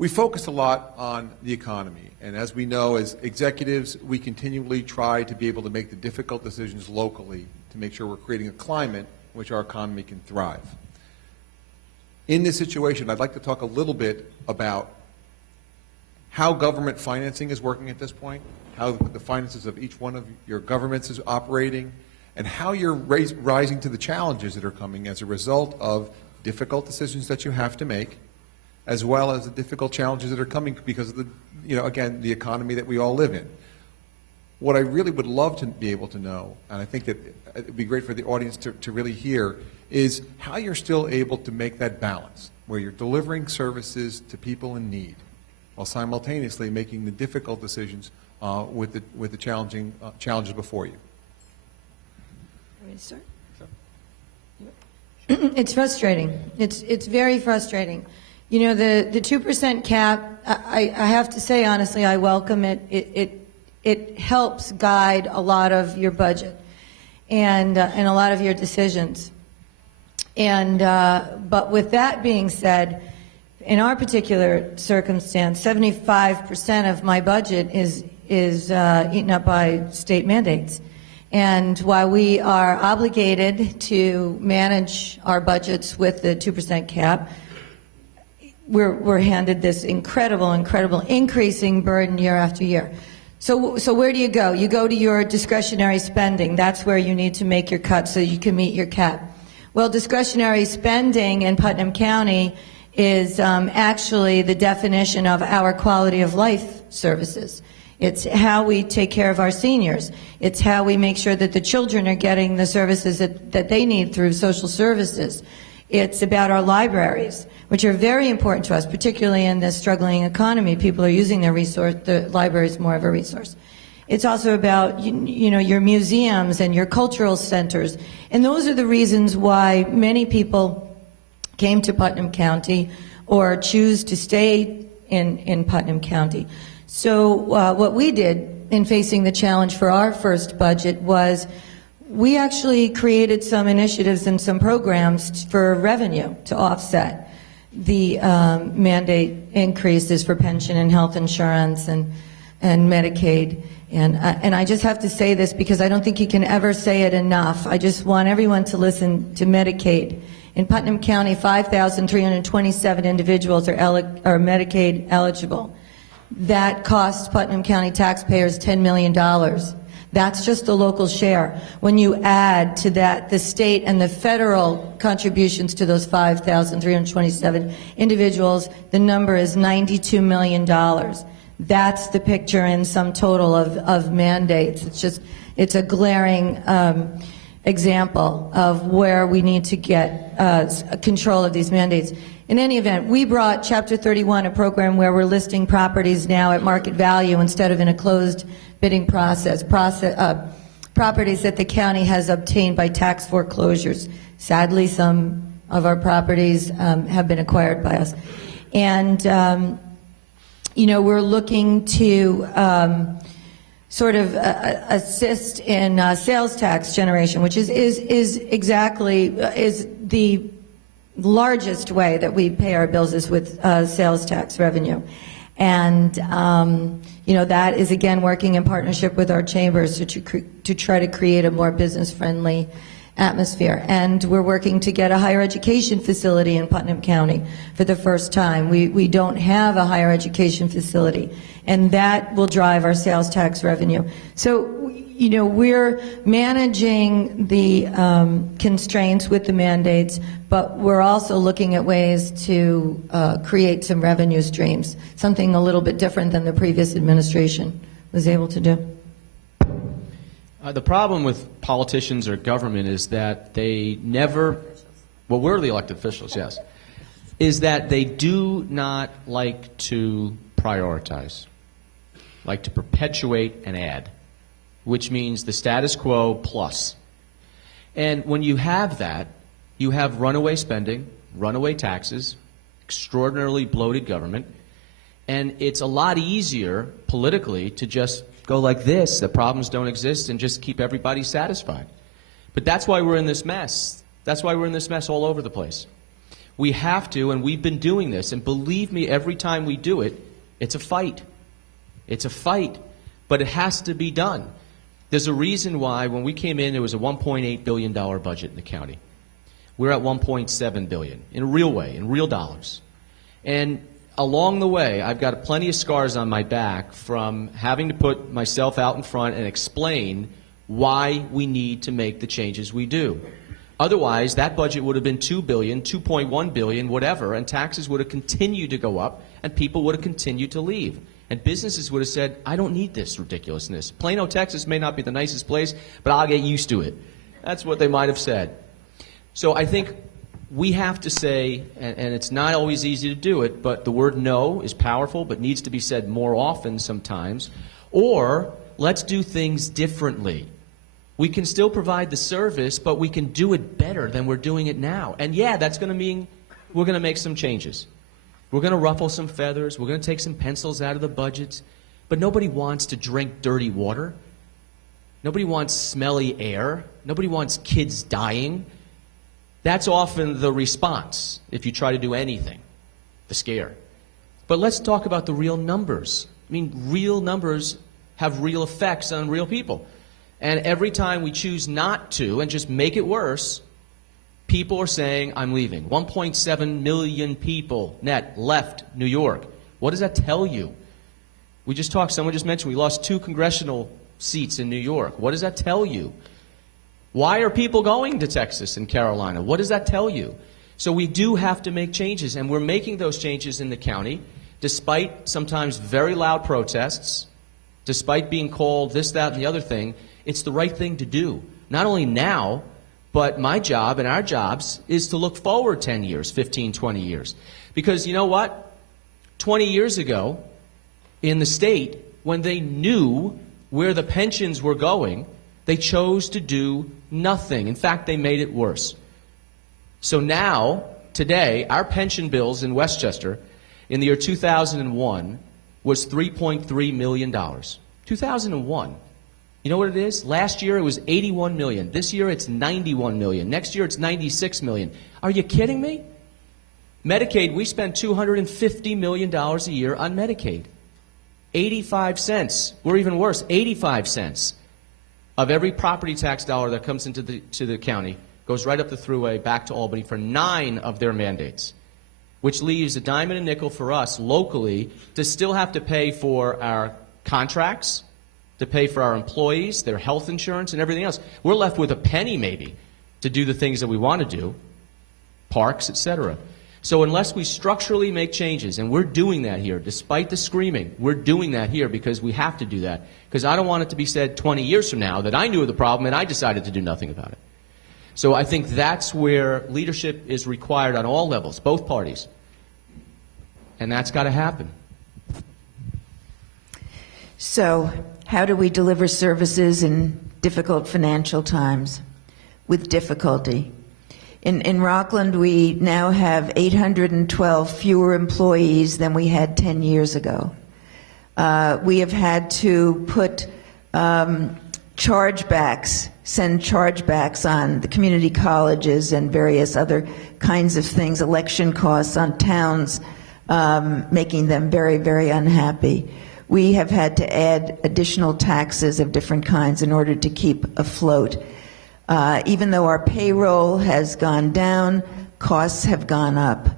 We focus a lot on the economy, and as we know, as executives, we continually try to be able to make the difficult decisions locally to make sure we're creating a climate in which our economy can thrive. In this situation, I'd like to talk a little bit about how government financing is working at this point, how the finances of each one of your governments is operating, and how you're rising to the challenges that are coming as a result of difficult decisions that you have to make, as well as the difficult challenges that are coming because of the, again, the economy that we all live in. What I really would love to be able to know, and I think that it would be great for the audience to really hear, is how you're still able to make that balance, where you're delivering services to people in need, while simultaneously making the difficult decisions with the challenges before you. Ready to start? Sure. It's frustrating. It's very frustrating. You know, the 2% cap, I have to say honestly, I welcome it. It helps guide a lot of your budget and a lot of your decisions. But with that being said, in our particular circumstance, 75% of my budget is eaten up by state mandates. And while we are obligated to manage our budgets with the 2% cap, we're handed this incredible increasing burden year after year. So where do you go? You go to your discretionary spending. That's where you need to make your cut so you can meet your cap. Well, discretionary spending in Putnam County is actually the definition of our quality of life services. It's how we take care of our seniors. It's how we make sure that the children are getting the services that they need through social services. It's about our libraries, which are very important to us, particularly in this struggling economy. People are using their resource, the library is more of a resource. It's also about, your museums and your cultural centers. And those are the reasons why many people came to Putnam County or choose to stay in Putnam County. So what we did in facing the challenge for our first budget was we actually created some initiatives and some programs for revenue to offset the mandate increases for pension and health insurance and Medicaid. And I just have to say this because I don't think you can ever say it enough. I just want everyone to listen to Medicaid. In Putnam County, 5,327 individuals are Medicaid eligible. That costs Putnam County taxpayers $10 million. That's just the local share. When you add to that the state and the federal contributions to those 5,327 individuals, the number is $92 million. That's the picture in sum total of mandates. It's a glaring example of where we need to get control of these mandates. In any event, we brought Chapter 31, a program where we're listing properties now at market value instead of in a closed bidding process, properties that the county has obtained by tax foreclosures. Sadly, some of our properties have been acquired by us. And, we're looking to sort of assist in sales tax generation, which is the largest way that we pay our bills is with sales tax revenue. And, that is, again, working in partnership with our chambers to try to create a more business-friendly atmosphere. And we're working to get a higher education facility in Putnam County for the first time. We don't have a higher education facility, and that will drive our sales tax revenue. So, we're managing the constraints with the mandates, but we're also looking at ways to create some revenue streams, something a little bit different than the previous administration was able to do. The problem with politicians or government is that they never, well, we're the elected officials, yes, is that they do not like to prioritize, like to perpetuate and add, which means the status quo plus. And when you have that, you have runaway spending, runaway taxes, extraordinarily bloated government, and it's a lot easier politically to just go like this, the problems don't exist, and just keep everybody satisfied. But that's why we're in this mess. That's why we're in this mess all over the place. We have to, and we've been doing this. And believe me, every time we do it, it's a fight. It's a fight. But it has to be done. There's a reason why when we came in, there was a $1.8 billion budget in the county. We're at $1.7 billion in a real way, in real dollars. And along the way, I've got plenty of scars on my back from having to put myself out in front and explain why we need to make the changes we do. Otherwise, that budget would have been $2 billion, $2.1 billion, whatever, and taxes would have continued to go up, and people would have continued to leave. And businesses would have said, I don't need this ridiculousness. Plano, Texas may not be the nicest place, but I'll get used to it. That's what they might have said. So I think we have to say, and it's not always easy to do it, but the word no is powerful, but needs to be said more often sometimes, or let's do things differently. We can still provide the service, but we can do it better than we're doing it now. And yeah, that's going to mean we're going to make some changes. We're going to ruffle some feathers. We're going to take some pencils out of the budgets. But nobody wants to drink dirty water. Nobody wants smelly air. Nobody wants kids dying. That's often the response if you try to do anything, the scare. But let's talk about the real numbers. I mean, real numbers have real effects on real people. And every time we choose not to and just make it worse, people are saying, I'm leaving. 1.7 million people net left New York. What does that tell you? We just talked, someone just mentioned we lost 2 congressional seats in New York. What does that tell you? Why are people going to Texas and Carolina? What does that tell you? So we do have to make changes, and we're making those changes in the county, despite sometimes very loud protests, despite being called this, that, and the other thing. It's the right thing to do. Not only now, but my job and our jobs is to look forward 10 years, 15, 20 years. Because you know what? 20 years ago, in the state, when they knew where the pensions were going, they chose to do nothing. In fact, they made it worse. So now, today, our pension bills in Westchester in the year 2001 was $3.3 million. 2001. You know what it is? Last year it was $81 million. This year it's $91 million. Next year it's $96 million. Are you kidding me? Medicaid, we spend $250 million a year on Medicaid. 85 cents, or even worse, 85 cents of every property tax dollar that comes into the county goes right up the thruway back to Albany for 9 of their mandates, which leaves a dime and a nickel for us locally to still have to pay for our contracts, to pay for our employees, their health insurance, and everything else. We're left with a penny maybe to do the things that we want to do, parks, etc. So unless we structurally make changes, and we're doing that here, despite the screaming, we're doing that here because we have to do that. Because I don't want it to be said 20 years from now that I knew of the problem and I decided to do nothing about it. So I think that's where leadership is required on all levels, both parties. And that's got to happen. So how do we deliver services in difficult financial times? With difficulty. In Rockland, we now have 812 fewer employees than we had 10 years ago. We have had to put chargebacks, send chargebacks on the community colleges and various other kinds of things, election costs on towns, making them very, very unhappy. We have had to add additional taxes of different kinds in order to keep afloat. Even though our payroll has gone down, costs have gone up.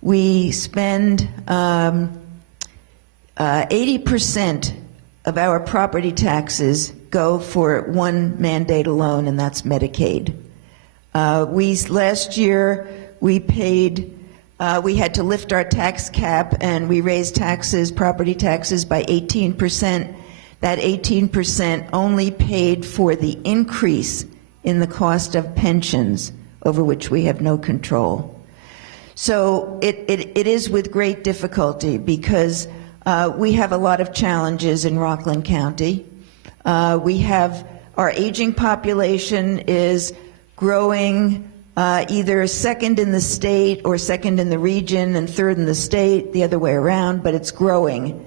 We spend 80% of our property taxes go for one mandate alone, and that's Medicaid. Last year we paid. We had to lift our tax cap, and we raised taxes, property taxes, by 18%. That 18% only paid for the increase in the cost of pensions, over which we have no control. So it is with great difficulty because we have a lot of challenges in Rockland County. We have our aging population is growing either second in the state or second in the region and third in the state, the other way around, but it's growing.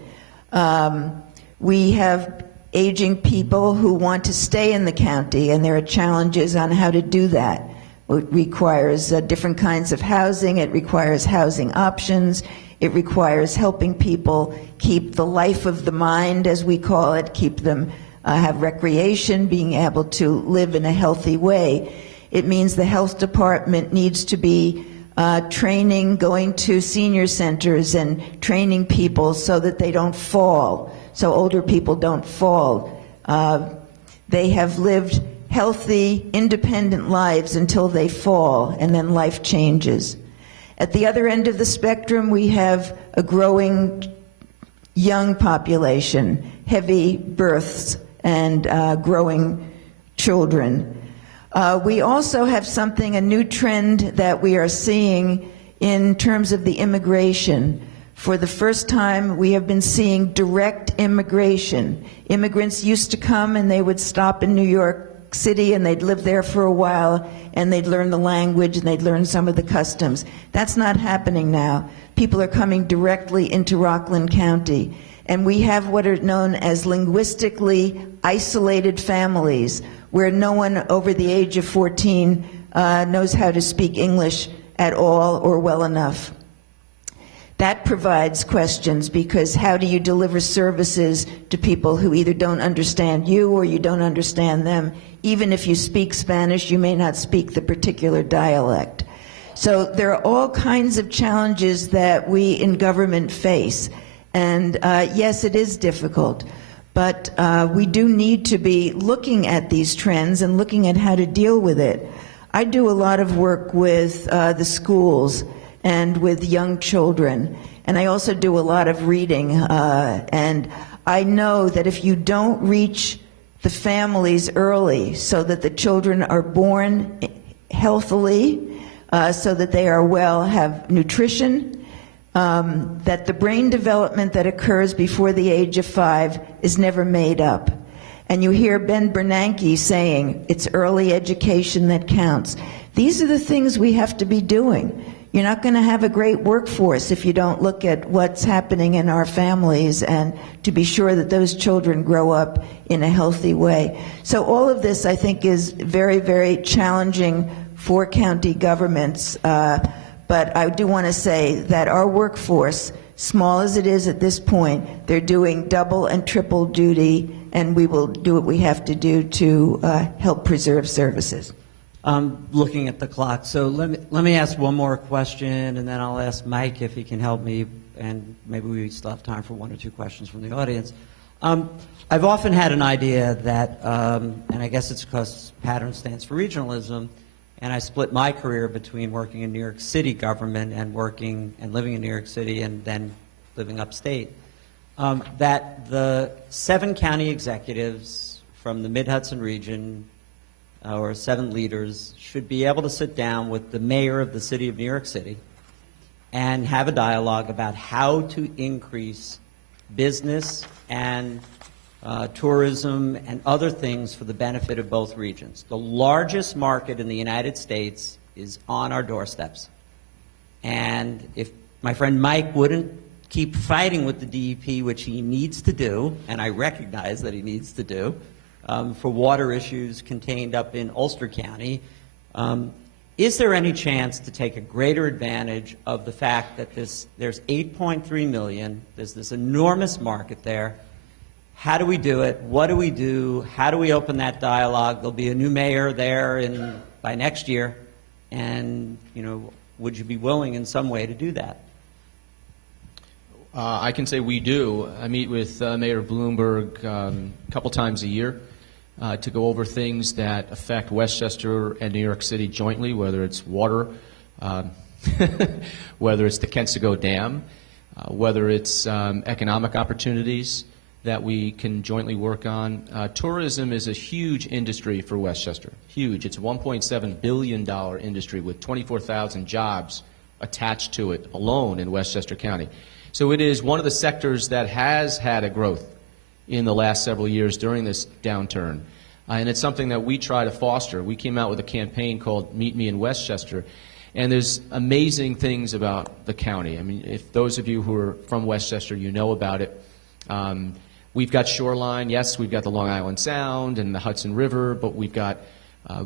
We have aging people who want to stay in the county, and there are challenges on how to do that. It requires different kinds of housing. It requires housing options. It requires helping people keep the life of the mind, as we call it, keep them have recreation, being able to live in a healthy way. It means the health department needs to be training, going to senior centers and training people so that they don't fall, so older people don't fall. They have lived healthy, independent lives until they fall, and then life changes. At the other end of the spectrum, we have a growing young population, heavy births, and growing children. We also have a new trend that we are seeing in terms of the immigration. For the first time, we have been seeing direct immigration. Immigrants used to come and they would stop in New York City and they'd live there for a while and they'd learn the language and they'd learn some of the customs. That's not happening now. People are coming directly into Rockland County. And we have what are known as linguistically isolated families, where no one over the age of 14 knows how to speak English at all or well enough. That provides questions, because how do you deliver services to people who either don't understand you or you don't understand them? Even if you speak Spanish, you may not speak the particular dialect. So there are all kinds of challenges that we in government face. And yes, it is difficult, but we do need to be looking at these trends and looking at how to deal with it. I do a lot of work with the schools and with young children, and I also do a lot of reading. And I know that if you don't reach the families early so that the children are born healthily, so that they are well, have nutrition, that the brain development that occurs before the age of 5 is never made up. And you hear Ben Bernanke saying it's early education that counts. These are the things we have to be doing. You're not going to have a great workforce if you don't look at what's happening in our families and to be sure that those children grow up in a healthy way. So all of this, I think, is very, very challenging for county governments. But I do want to say that our workforce, small as it is at this point, they're doing double and triple duty, and we will do what we have to do to help preserve services. Looking at the clock, so let me ask one more question, and then I'll ask Mike if he can help me, and maybe we still have time for one or two questions from the audience. I've often had an idea that, and I guess it's because Pattern stands for regionalism, and I split my career between working in New York City government and working and living in New York City and then living upstate, that the 7 county executives from the Mid-Hudson region, or 7 leaders, should be able to sit down with the mayor of the city of New York City and have a dialogue about how to increase business and tourism and other things for the benefit of both regions. The largest market in the United States is on our doorsteps. And if my friend Mike wouldn't keep fighting with the DEP, which he needs to do, and I recognize that he needs to do, for water issues contained up in Ulster County, is there any chance to take a greater advantage of the fact that there's 8.3 million, there's this enormous market there? How do we do it? What do we do? How do we open that dialogue? There'll be a new mayor there by next year, and would you be willing in some way to do that? I can say we do. I meet with Mayor Bloomberg a couple times a year to go over things that affect Westchester and New York City jointly, whether it's water, whether it's the Kensico Dam, whether it's economic opportunities that we can jointly work on. Tourism is a huge industry for Westchester, huge. It's a $1.7 billion industry with 24,000 jobs attached to it alone in Westchester County. So it is one of the sectors that has had a growth in the last several years during this downturn. And it's something that we try to foster. We came out with a campaign called Meet Me in Westchester. And there's amazing things about the county. I mean, if those of you who are from Westchester, you know about it. We've got shoreline. Yes, we've got the Long Island Sound and the Hudson River, but we've got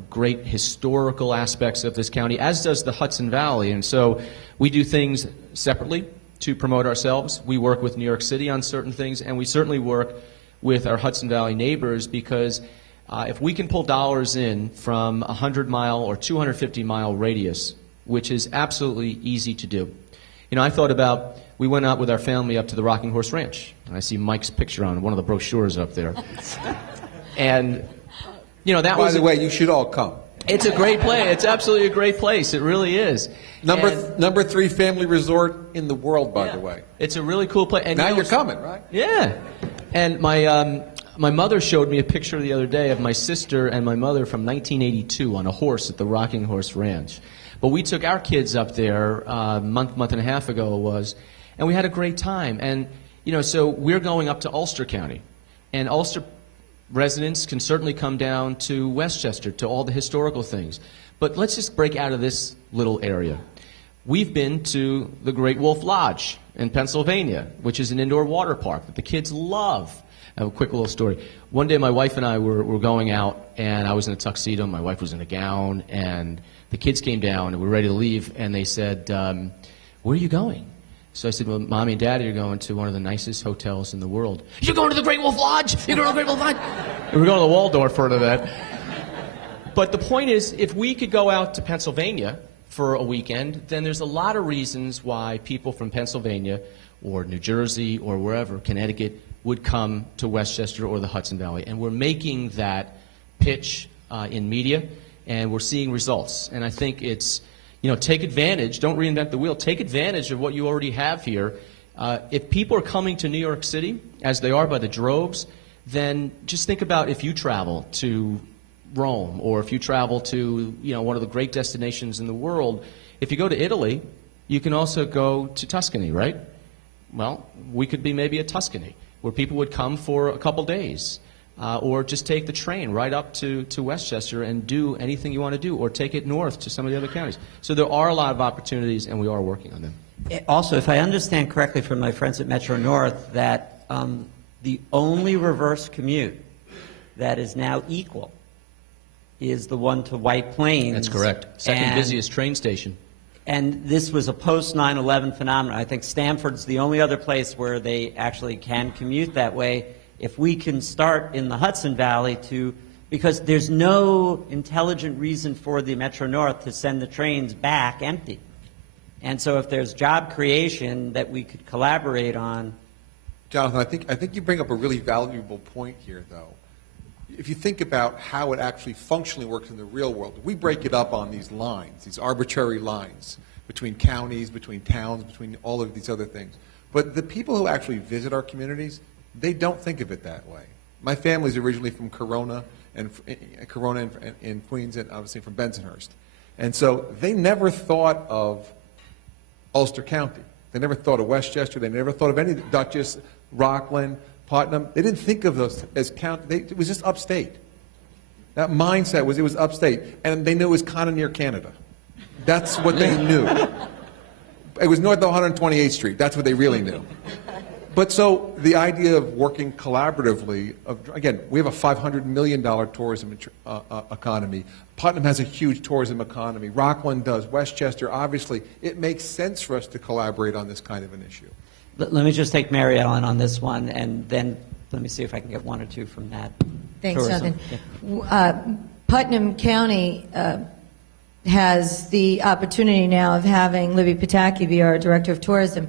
great historical aspects of this county, as does the Hudson Valley. And so we do things separately to promote ourselves. We work with New York City on certain things, and we certainly work with our Hudson Valley neighbors, because if we can pull dollars in from a 100-mile or 250-mile radius, which is absolutely easy to do. You know, I thought about, we went out with our family up to the Rocking Horse Ranch, and I see Mike's picture on one of the brochures up there. And, you know, that was... By the way, you should all come. It's a great place. It's absolutely a great place. It really is. Number 3 family resort in the world, by the way. It's a really cool place. And now you're coming, right? Yeah. And my mother showed me a picture the other day of my sister and my mother from 1982 on a horse at the Rocking Horse Ranch. But we took our kids up there a month and a half ago it was, and we had a great time. And, you know, so we're going up to Ulster County. And Ulster residents can certainly come down to Westchester, to all the historical things. But let's just break out of this little area. We've been to the Great Wolf Lodge in Pennsylvania, which is an indoor water park that the kids love. I have a quick little story. One day my wife and I were going out, and I was in a tuxedo, my wife was in a gown, and the kids came down, and we were ready to leave, and they said, where are you going? So I said, well, Mommy and Daddy are going to one of the nicest hotels in the world. You're going to the Great Wolf Lodge? You're going to the Great Wolf Lodge? And we're going to the Waldorf for that. But the point is, if we could go out to Pennsylvania for a weekend, then there's a lot of reasons why people from Pennsylvania or New Jersey or wherever, Connecticut, would come to Westchester or the Hudson Valley. And we're making that pitch in media, and we're seeing results. And I think it's, you know, take advantage, don't reinvent the wheel, take advantage of what you already have here. If people are coming to New York City, as they are by the droves, then just think about if you travel to Rome, or if you travel to, you know, one of the great destinations in the world. If you go to Italy, you can also go to Tuscany, right? Well, we could be maybe at Tuscany, where people would come for a couple days. Or just take the train right up to Westchester and do anything you want to do, or take it north to some of the other counties. So there are a lot of opportunities, and we are working on them. Also, if I understand correctly from my friends at Metro North, that the only reverse commute that is now equal is the one to White Plains. That's correct. Second busiest train station. And this was a post-9/11 phenomenon. I think Stamford's the only other place where they actually can commute that way. If we can start in the Hudson Valley because there's no intelligent reason for the Metro North to send the trains back empty. And so if there's job creation that we could collaborate on. Jonathan, I think you bring up a really valuable point here, though. If you think about how it actually functionally works in the real world, we break it up on these lines, these arbitrary lines between counties, between towns, between all of these other things. But the people who actually visit our communities, they don't think of it that way. My family's originally from Corona in Queens, and obviously from Bensonhurst. And so they never thought of Ulster County. They never thought of Westchester. They never thought of any Dutchess, Rockland, Putnam. They didn't think of those as county. It was just upstate. That mindset was it was upstate. And they knew it was kind of near Canada. That's what they knew. It was north of 128th Street. That's what they really knew. But so the idea of working collaboratively, again, we have a $500 million tourism economy. Putnam has a huge tourism economy. Rockland does. Westchester, obviously. It makes sense for us to collaborate on this kind of an issue. Let me just take MaryEllen on this one, and then let me see if I can get one or two from that. Thanks, tourism. Jonathan. Yeah. Putnam County has the opportunity now of having Libby Pataki be our Director of Tourism.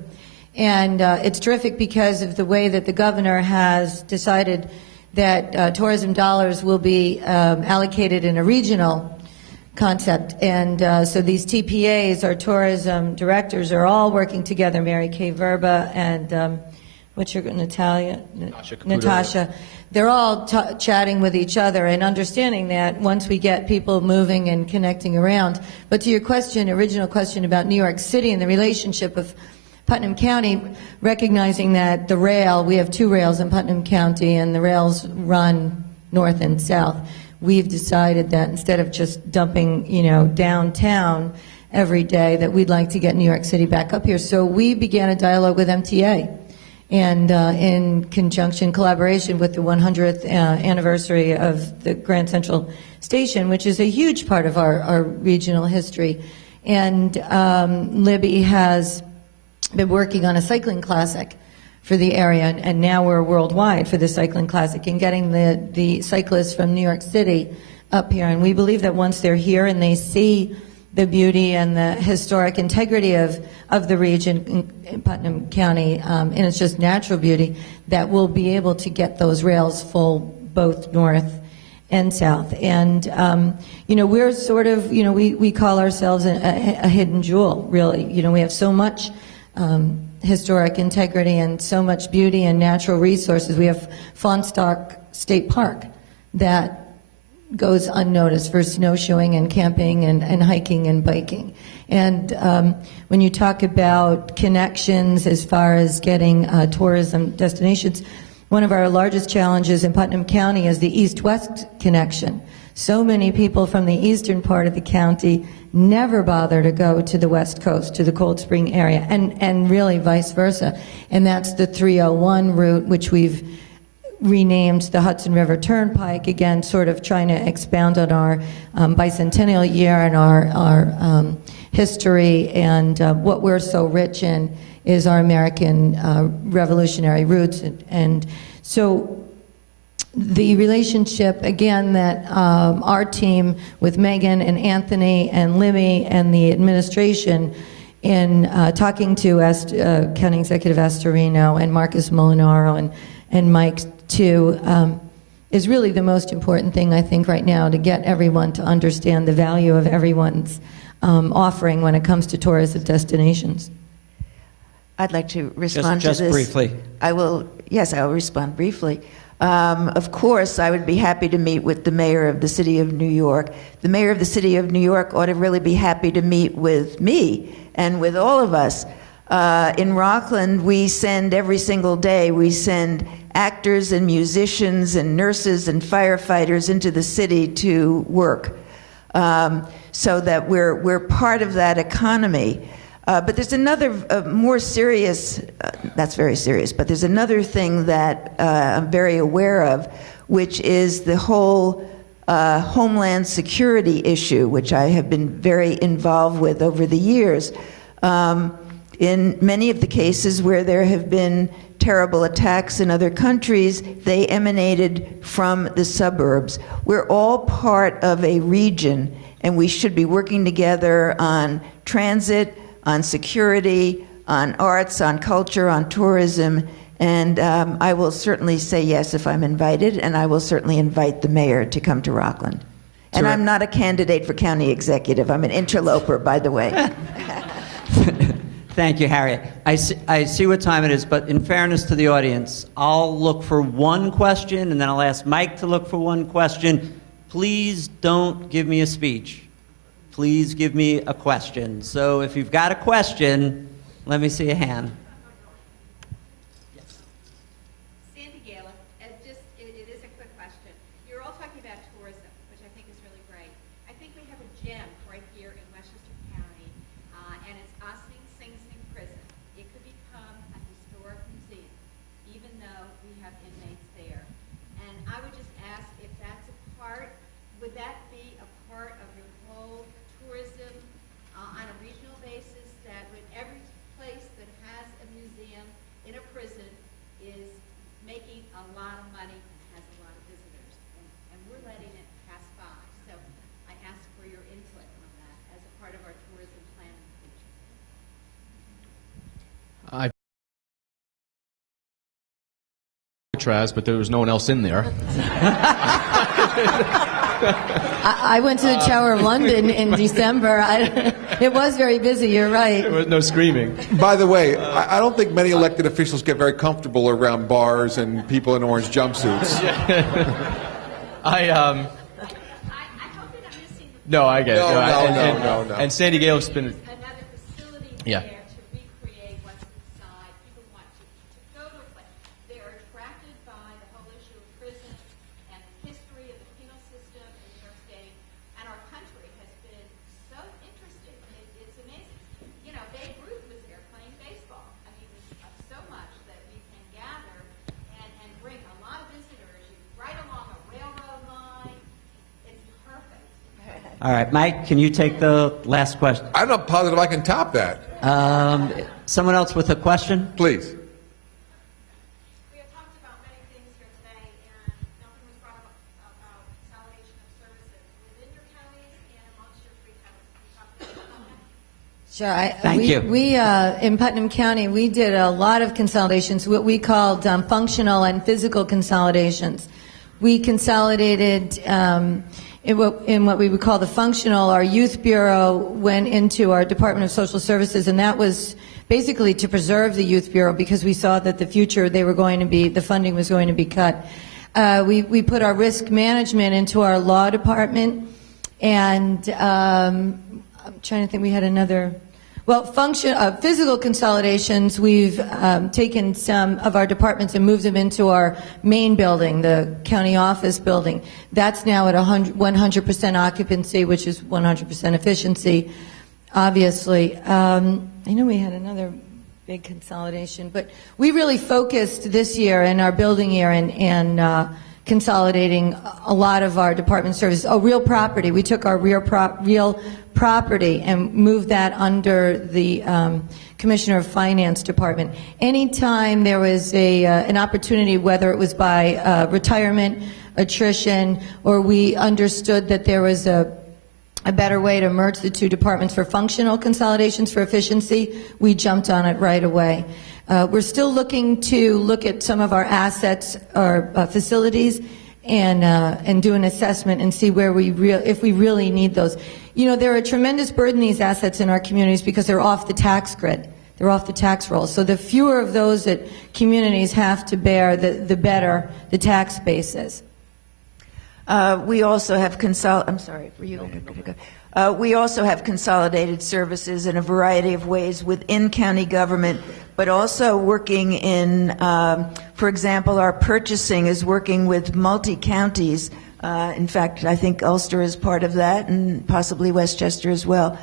And it's terrific because of the way that the governor has decided that tourism dollars will be allocated in a regional concept. And so these TPAs, our tourism directors, are all working together, Mary Kay Verba and what's your Natasha. They're all chatting with each other and understanding that once we get people moving and connecting around. But to your question, original question about New York City and the relationship of Putnam County, recognizing that the rail, we have 2 rails in Putnam County, and the rails run north and south. We've decided that instead of just dumping, downtown every day, that we'd like to get New York City back up here. So we began a dialogue with MTA. And in collaboration with the 100th anniversary of the Grand Central Station, which is a huge part of our regional history. And Libby has been working on a cycling classic for the area, and now we're worldwide for the cycling classic, and getting the cyclists from New York City up here. And we believe that once they're here and they see the beauty and the historic integrity of the region in Putnam County, and it's just natural beauty, that we'll be able to get those rails full both north and south. And, we're sort of, we call ourselves a hidden jewel, really. We have so much historic integrity and so much beauty and natural resources. We have Fawnstock State Park that goes unnoticed for snowshoeing and camping and hiking and biking. And when you talk about connections as far as getting tourism destinations, one of our largest challenges in Putnam County is the east-west connection. So many people from the eastern part of the county never bother to go to the west coast, to the Cold Spring area, and really vice versa. And that's the 301 route, which we've renamed the Hudson River Turnpike, again, sort of trying to expound on our bicentennial year and our history, and what we're so rich in is our American revolutionary roots. And so the relationship, again, that our team with Megan and Anthony and Libby and the administration in talking to County Executive Astorino and Marcus Molinaro and Mike too, is really the most important thing, I think, right now, to get everyone to understand the value of everyone's offering when it comes to tourism destinations. I'd like to respond to this. Just briefly. I will respond briefly. Of course, I would be happy to meet with the mayor of the city of New York. The mayor of the city of New York ought to really be happy to meet with me and with all of us. In Rockland, we send every single day, we send actors and musicians and nurses and firefighters into the city to work, so that we're part of that economy. But there's another more serious, that's very serious, but there's another thing that I'm very aware of, which is the whole homeland security issue, which I have been very involved with over the years. In many of the cases where there have been terrible attacks in other countries, they emanated from the suburbs. We're all part of a region, and we should be working together on transit, on security, on arts, on culture, on tourism, and I will certainly say yes if I'm invited, and I will certainly invite the mayor to come to Rockland. And I'm not a candidate for county executive. I'm an interloper, by the way. Thank you, Harriet. I see what time it is, but in fairness to the audience, I'll look for one question, and then I'll ask Mike to look for one question. Please don't give me a speech. Please give me a question. So if you've got a question, let me see a hand. Sandy Gala, it is a quick question. You're all talking about tourism, which I think is really great. I think we have a gem right here in Westchester County, and it's Sing Sing Prison. It could become a historic museum, even though we have inmates there. And I would just ask if that's a part, would that be a part of your whole tourism on a regional basis, that with every place that has a museum in a prison is making a lot of money and has a lot of visitors, and we're letting it pass by. So I ask for your input on that as a part of our tourism plan in the future. But there was no one else in there. I went to the Tower of London in December. It was very busy, you're right. There was no screaming. By the way, I don't think many elected officials get very comfortable around bars and people in orange jumpsuits. I hope you're not missing the No, I get it. No. And Sandy Gale's been... another facility Yeah. there to recreate what's inside. People want to go to a place. They're attracted by the whole issue of prison and the history of the penal system in New York State. And our country has been so interested. It's amazing. Babe Ruth was there playing baseball. I mean, there's so much that we can All right, Mike, can you take the last question? I'm not positive I can top that. Someone else with a question? Please. We have talked about many things here today, and nothing was brought up about consolidation of services within your counties and amongst your three counties. Can you talk a little about that? Sure. Thank you. We in Putnam County, we did a lot of consolidations, what we called functional and physical consolidations. We consolidated in what we would call the functional. Our youth bureau went into our Department of Social Services, and that was basically to preserve the youth bureau because we saw that the future the funding was going to be cut. We put our risk management into our law department, and I'm trying to think. We had another. Well, physical consolidations, we've taken some of our departments and moved them into our main building, the county office building. That's now at 100% occupancy, which is 100% efficiency, obviously. I know we had another big consolidation, but we really focused this year in our building year and consolidating a lot of our department services. Oh, real property. We took our real property and moved that under the Commissioner of Finance Department. Anytime there was an opportunity, whether it was by retirement, attrition, or we understood that there was a better way to merge the two departments for functional consolidations for efficiency, we jumped on it right away. We're still looking at some of our assets or facilities and do an assessment and see if we really need those. You know, they're a tremendous burden, these assets in our communities, because they're off the tax grid. They're off the tax roll. So the fewer of those that communities have to bear, the better the tax base is. We also have we also have consolidated services in a variety of ways within county government, but also working in, for example, our purchasing is working with multi-counties. In fact, I think Ulster is part of that, and possibly Westchester as well,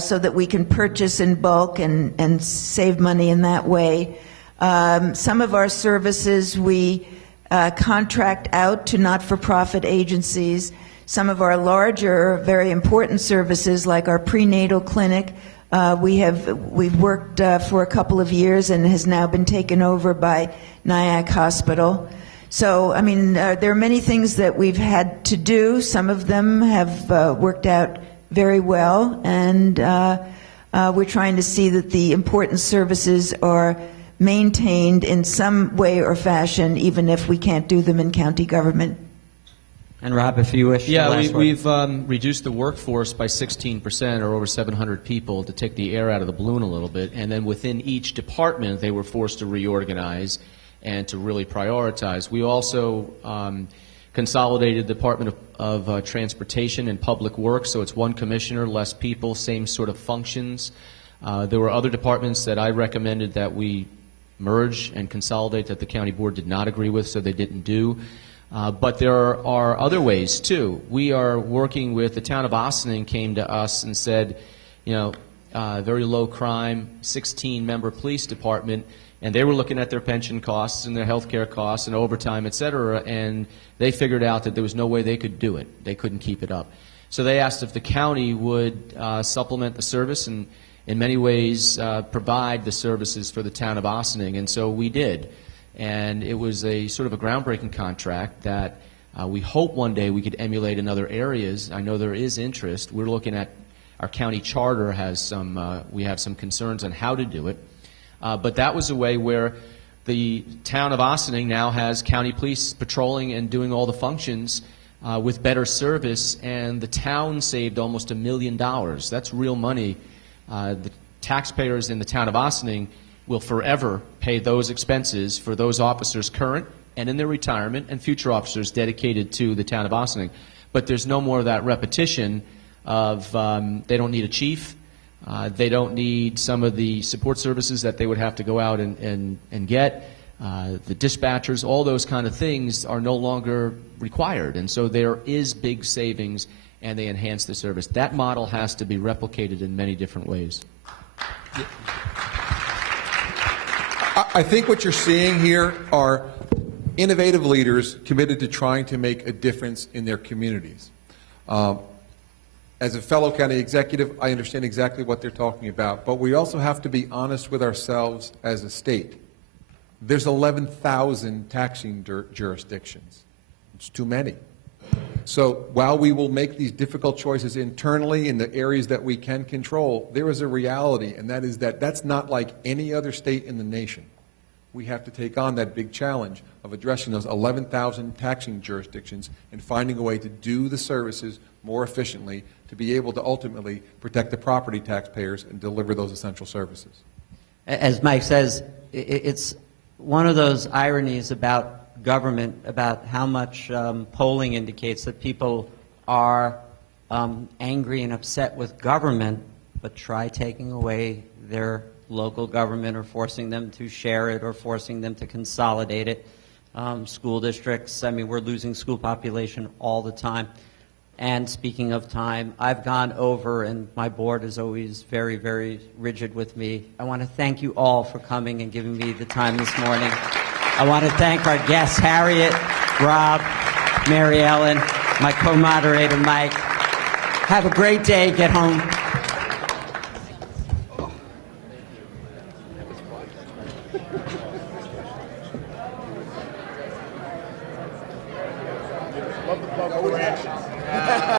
so that we can purchase in bulk and save money in that way. Some of our services we contract out to not-for-profit agencies. Some of our larger, very important services, like our prenatal clinic, we've worked for a couple of years and has now been taken over by Nyack Hospital. So, I mean, there are many things that we've had to do. Some of them have worked out very well, and we're trying to see that the important services are maintained in some way or fashion, even if we can't do them in county government. And Rob, if you wish. Yeah, we've reduced the workforce by 16%, or over 700 people, to take the air out of the balloon a little bit. And then within each department, they were forced to reorganize and to really prioritize. We also consolidated the Department of Transportation and Public Works, so it's one commissioner, less people, same sort of functions. There were other departments that I recommended that we merge and consolidate that the county board did not agree with, so they didn't do. But there are other ways, too. We are working with the town of Ossining came to us and said, you know, very low crime, 16-member police department, and they were looking at their pension costs and their health care costs and overtime, et cetera, and they figured out that there was no way they could do it. They couldn't keep it up. So they asked if the county would supplement the service and in many ways provide the services for the town of Ossining, and so we did. And it was a sort of a groundbreaking contract that we hope one day we could emulate in other areas. I know there is interest. We're looking at our county charter has some, we have some concerns on how to do it. But that was a way where the town of Ossining now has county police patrolling and doing all the functions with better service, and the town saved almost $1 million. That's real money. The taxpayers in the town of Ossining will forever pay those expenses for those officers current and in their retirement and future officers dedicated to the town of Ossining. But there's no more of that repetition of they don't need a chief, they don't need some of the support services that they would have to go out and get. The dispatchers, all those kind of things are no longer required. And so there is big savings and they enhance the service. That model has to be replicated in many different ways. I think what you're seeing here are innovative leaders committed to trying to make a difference in their communities. As a fellow county executive, I understand exactly what they're talking about, but we also have to be honest with ourselves as a state. There's 11,000 taxing jurisdictions. It's too many. So while we will make these difficult choices internally in the areas that we can control, there is a reality, and that is that that's not like any other state in the nation. We have to take on that big challenge of addressing those 11,000 taxing jurisdictions and finding a way to do the services more efficiently to be able to ultimately protect the property taxpayers and deliver those essential services. As Mike says, it's one of those ironies about government, about how much polling indicates that people are angry and upset with government, but try taking away their local government or forcing them to share it or forcing them to consolidate it. School districts, I mean, we're losing school population all the time. And speaking of time, I've gone over, and my board is always very, very rigid with me. I want to thank you all for coming and giving me the time this morning. I want to thank our guests, Harriet, Rob, MaryEllen, my co-moderator, Mike. Have a great day. Get home.